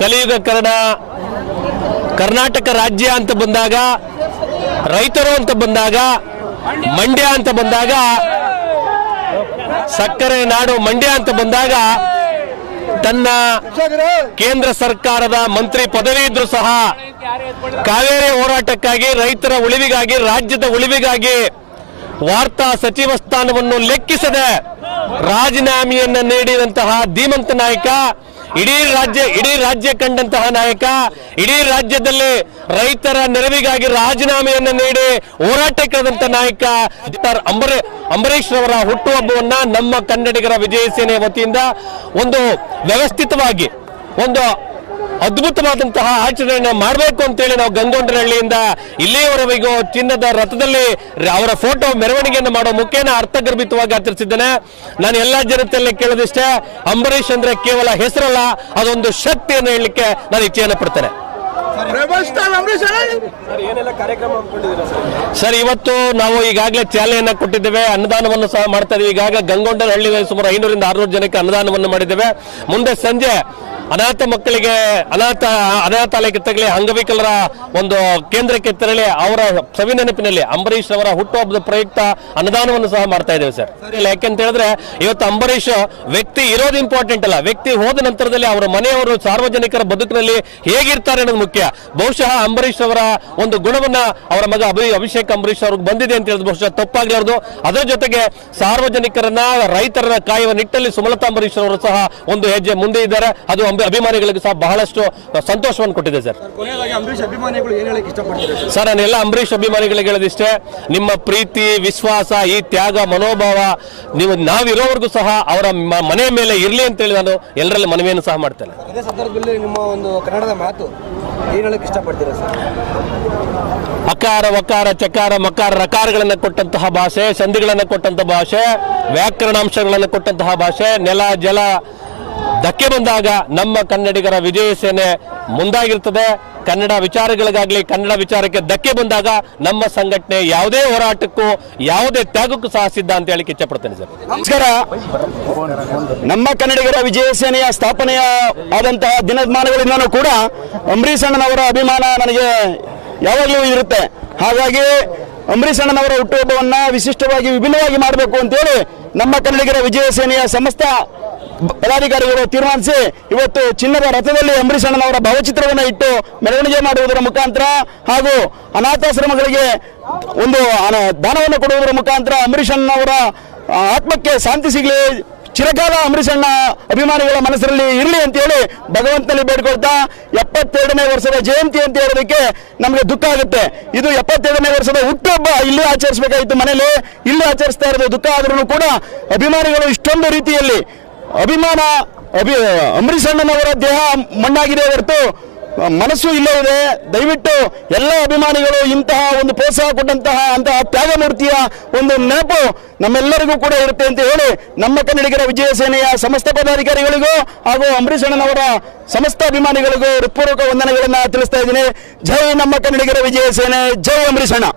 ಕಲಿಯುಗ ಕರ್ನಾಟಕ ರಾಜ್ಯ ಅಂತ ಬಂದಾಗ, ರೈತರು ಅಂತ ಬಂದಾಗ, ಮಂಡ್ಯ ಅಂತ ಬಂದಾಗ, ಸಕ್ಕರೆ ನಾಡು ಮಂಡ್ಯ ಅಂತ ಬಂದಾಗ ತನ್ನ ಕೇಂದ್ರ ಸರ್ಕಾರದ ಮಂತ್ರಿ ಪದವಿ ಇದ್ರೂ ಸಹ ಕಾವೇರಿ ಹೋರಾಟಕ್ಕಾಗಿ, ರೈತರ ಉಳಿವಿಗಾಗಿ, ರಾಜ್ಯದ ಉಳಿವಿಗಾಗಿ ವಾರ್ತಾ ಸಚಿವ ಸ್ಥಾನವನ್ನು ಲೆಕ್ಕಿಸದೆ ರಾಜೀನಾಮೆಯನ್ನು ನೀಡಿದಂತಹ ಧೀಮಂತ ನಾಯಕ, ಇಡೀ ರಾಜ್ಯ ಕಂಡಂತಹ ನಾಯಕ, ಇಡೀ ರಾಜ್ಯದಲ್ಲಿ ರೈತರ ನೆರವಿಗಾಗಿ ರಾಜೀನಾಮೆಯನ್ನು ನೀಡಿ ಹೋರಾಟಕ್ಕಾದಂತ ನಾಯಕ ಅಂಬರೀಶ್ ರವರ ಹುಟ್ಟುಹಬ್ಬವನ್ನ ನಮ್ಮ ಕನ್ನಡಿಗರ ವಿಜಯ ಸೇನೆ ವತಿಯಿಂದ ಒಂದು ವ್ಯವಸ್ಥಿತವಾಗಿ ಒಂದು ಅದ್ಭುತವಾದಂತಹ ಆಚರಣೆಯನ್ನು ಮಾಡಬೇಕು ಅಂತೇಳಿ ನಾವು ಗಂಗೊಂಡರಹಳ್ಳಿಯಿಂದ ಇಲ್ಲಿಯವರೆಗೂ ಚಿನ್ನದ ರಥದಲ್ಲಿ ಅವರ ಫೋಟೋ ಮೆರವಣಿಗೆಯನ್ನು ಮಾಡೋ ಮುಖೇನ ಅರ್ಥಗರ್ಭಿತವಾಗಿ ಆಚರಿಸಿದ್ದೇನೆ. ನಾನು ಎಲ್ಲಾ ಜನತೆಯಲ್ಲಿ ಕೇಳೋದಿಷ್ಟೇ, ಅಂಬರೀಶ್ ಅಂದ್ರೆ ಕೇವಲ ಹೆಸರಲ್ಲ, ಅದೊಂದು ಶಕ್ತಿಯನ್ನು ಹೇಳಲಿಕ್ಕೆ ನಾನು ಇಚ್ಛೆಯನ್ನು ಪಡ್ತೇನೆ. ಸರ್, ಇವತ್ತು ನಾವು ಈಗಾಗಲೇ ಚಾಲನೆಯನ್ನ ಕೊಟ್ಟಿದ್ದೇವೆ, ಅನ್ನದಾನವನ್ನು ಸಹ ಮಾಡ್ತಾ ಇದ್ದೀವಿ. ಈಗಾಗಲೇ ಗಂಗೊಂಡರಹಳ್ಳಿ ಸುಮಾರು 500 ರಿಂದ 600 ಜನಕ್ಕೆ ಅನ್ನದಾನವನ್ನು ಮಾಡಿದ್ದೇವೆ. ಮುಂದೆ ಸಂಜೆ ಅನಾಥ ಮಕ್ಕಳಿಗೆ ಅನಾಥಾಲಯಕ್ಕೆ ತೆರಳಿ, ಅಂಗವಿಕಲರ ಒಂದು ಕೇಂದ್ರಕ್ಕೆ ತೆರಳಿ ಅವರ ಸವಿ ನೆನಪಿನಲ್ಲಿ ಅಂಬರೀಶ್ ಅವರ ಹುಟ್ಟುಹಬ್ಬದ ಪ್ರಯುಕ್ತ ಅನ್ನದಾನವನ್ನು ಸಹ ಮಾಡ್ತಾ ಇದ್ದೇವೆ ಸರ್. ಯಾಕೆಂತ ಹೇಳಿದ್ರೆ ಇವತ್ತು ಅಂಬರೀಶ್ ವ್ಯಕ್ತಿ ಇರೋದು ಇಂಪಾರ್ಟೆಂಟ್ ಅಲ್ಲ, ವ್ಯಕ್ತಿ ಹೋದ ನಂತರದಲ್ಲಿ ಅವರ ಮನೆಯವರು ಸಾರ್ವಜನಿಕರ ಬದುಕಿನಲ್ಲಿ ಹೇಗಿರ್ತಾರೆ ಅನ್ನೋದು ಮುಖ್ಯ. ಬಹುಶಃ ಅಂಬರೀಶ್ ಅವರ ಒಂದು ಗುಣವನ್ನ ಅವರ ಮಗ ಅಭಿಷೇಕ್ ಅಂಬರೀಶ್ ಅವ್ರಿಗೆ ಬಂದಿದೆ ಅಂತ ಹೇಳಿದ್ರೆ ಬಹುಶಃ ತಪ್ಪಾಗಲಾರದು. ಅದರ ಜೊತೆಗೆ ಸಾರ್ವಜನಿಕರನ್ನ, ರೈತರ ಕಾಯುವ ನಿಟ್ಟಲ್ಲಿ ಸುಮಲತಾ ಅಂಬರೀಶ್ ಅವರು ಸಹ ಒಂದು ಹೆಜ್ಜೆ ಮುಂದೆ ಇದ್ದಾರೆ. ಅದು ಅಭಿಮಾನಿಗಳಿಗೆ ಸಹ ಬಹಳಷ್ಟು ಸಂತೋಷವನ್ನು ಕೊಟ್ಟಿದೆ ಸರ್. ಸರ್, ನಾನೆಲ್ಲ ಅಂಬರೀಶ್ ಅಭಿಮಾನಿಗಳಿಗೆ ಹೇಳೋದಿಷ್ಟೇ, ನಿಮ್ಮ ಪ್ರೀತಿ, ವಿಶ್ವಾಸ, ಈ ತ್ಯಾಗ ಮನೋಭಾವ ನಾವಿರೋವರೆಗೂ ಸಹ ಅವರ ಮನೆ ಮೇಲೆ ಇರಲಿ ಅಂತೇಳಿ ನಾನು ಎಲ್ಲರಲ್ಲಿ ಮನವಿಯನ್ನು ಸಹ ಮಾಡ್ತೇನೆ. ಅದೇ ಸಂದರ್ಭದಲ್ಲಿ ನಿಮ್ಮ ಒಂದು ಕನ್ನಡದ ಮಾತು ಏನು ಹೇಳಕ್ಕೆ ಇಷ್ಟಪಡ್ತೀರಾ ಸರ್? ಅಕಾರ, ವಕಾರ, ಚಕಾರ, ಮಕಾರ, ರಕಾರಗಳನ್ನು ಕೊಟ್ಟಂತಹ ಭಾಷೆ, ಸಂಧಿಗಳನ್ನು ಕೊಟ್ಟಂತಹ ಭಾಷೆ, ವ್ಯಾಕರಣಾಂಶಗಳನ್ನು ಕೊಟ್ಟಂತಹ ಭಾಷೆ, ನೆಲ ಜಲ ಧಕ್ಕೆ ಬಂದಾಗ ನಮ್ಮ ಕನ್ನಡಿಗರ ವಿಜಯ ಸೇನೆ ಮುಂದಾಗಿರ್ತದೆ. ಕನ್ನಡ ವಿಚಾರಗಳಿಗಾಗಲಿ, ಕನ್ನಡ ವಿಚಾರಕ್ಕೆ ಧಕ್ಕೆ ಬಂದಾಗ ನಮ್ಮ ಸಂಘಟನೆ ಯಾವುದೇ ಹೋರಾಟಕ್ಕೂ, ಯಾವುದೇ ತ್ಯಾಗಕ್ಕೂ ಸಹ ಸಿದ್ಧ ಅಂತ ಹೇಳಿಕ್ಕೆ ಇಚ್ಛಪಡ್ತೇನೆ ಸರ್. ನಮಸ್ಕಾರ. ನಮ್ಮ ಕನ್ನಡಿಗರ ವಿಜಯ ಸೇನೆಯ ಸ್ಥಾಪನೆಯ ಆದಂತಹ ದಿನಮಾನಗಳಿಂದನೂ ಕೂಡ ಅಂಬರೀಶ್ ಅಣ್ಣನವರ ಅಭಿಮಾನ ನನಗೆ ಯಾವಾಗಲೂ ಇರುತ್ತೆ. ಹಾಗಾಗಿ ಅಂಬರೀಶ್ ಅಣ್ಣನವರ ಹುಟ್ಟುಹಬ್ಬವನ್ನ ವಿಶಿಷ್ಟವಾಗಿ, ವಿಭಿನ್ನವಾಗಿ ಮಾಡಬೇಕು ಅಂತೇಳಿ ನಮ್ಮ ಕನ್ನಡಿಗರ ವಿಜಯ ಸೇನೆಯ ಸಮಸ್ತ ಪದಾಧಿಕಾರಿಗಳು ತೀರ್ಮಾನಿಸಿ ಇವತ್ತು ಚಿನ್ನದ ರಥದಲ್ಲಿ ಅಂಬರೀಶ್ ಅಣ್ಣನವರ ಭಾವಚಿತ್ರವನ್ನು ಇಟ್ಟು ಮೆರವಣಿಗೆ ಮಾಡುವುದರ ಮುಖಾಂತರ ಹಾಗೂ ಅನಾಥಾಶ್ರಮಗಳಿಗೆ ಒಂದು ದಾನವನ್ನು ಕೊಡುವುದರ ಮುಖಾಂತರ ಅಂಬರೀಶ್ ಅಣ್ಣನವರ ಆತ್ಮಕ್ಕೆ ಶಾಂತಿ ಸಿಗಲಿ, ಚಿರಕಾಲ ಅಂಬರೀಶ್ ಅಣ್ಣ ಅಭಿಮಾನಿಗಳ ಮನಸ್ಸಲ್ಲಿ ಇರಲಿ ಅಂತ ಹೇಳಿ ಭಗವಂತನಲ್ಲಿ ಬೇಡ್ಕೊಳ್ತಾ, 72ನೇ ವರ್ಷದ ಜಯಂತಿ ಅಂತ ಹೇಳೋದಕ್ಕೆ ನಮಗೆ ದುಃಖ ಆಗುತ್ತೆ. ಇದು 72ನೇ ವರ್ಷದ ಹುಟ್ಟುಹಬ್ಬ ಇಲ್ಲಿ ಆಚರಿಸಬೇಕಾಗಿತ್ತು, ಮನೇಲಿ ಇಲ್ಲಿ ಆಚರಿಸ್ತಾ ಇರೋದು ದುಃಖ ಆದ್ರೂ ಕೂಡ ಅಭಿಮಾನಿಗಳು ಇಷ್ಟೊಂದು ರೀತಿಯಲ್ಲಿ ಅಂಬರೀಶ್ ಅಣ್ಣನವರ ದೇಹ ಮಣ್ಣಾಗಿದೆ ಹೊರತು ಮನಸ್ಸು ಇಲ್ಲೇ ಇದೆ. ದಯವಿಟ್ಟು ಎಲ್ಲ ಅಭಿಮಾನಿಗಳು ಇಂತಹ ಒಂದು ಪ್ರೋತ್ಸಾಹ ಕೊಟ್ಟಂತಹ ಅಂತಹ ತ್ಯಾಗಮೂರ್ತಿಯ ಒಂದು ನೆನಪು ನಮ್ಮೆಲ್ಲರಿಗೂ ಕೂಡ ಇರುತ್ತೆ ಅಂತ ಹೇಳಿ ನಮ್ಮ ಕನ್ನಡಿಗರ ವಿಜಯ ಸೇನೆಯ ಸಮಸ್ತ ಪದಾಧಿಕಾರಿಗಳಿಗೂ ಹಾಗೂ ಅಂಬರೀಶ್ ಅಣ್ಣನವರ ಸಮಸ್ತ ಅಭಿಮಾನಿಗಳಿಗೂ ಹೃತ್ಪೂರ್ವಕ ವಂದನೆಗಳನ್ನು ತಿಳಿಸ್ತಾ ಇದ್ದೀನಿ. ಜೈ ನಮ್ಮ ಕನ್ನಡಿಗರ ವಿಜಯ ಸೇನೆ, ಜೈ ಅಂಬರೀಶ್ ಅಣ್ಣ.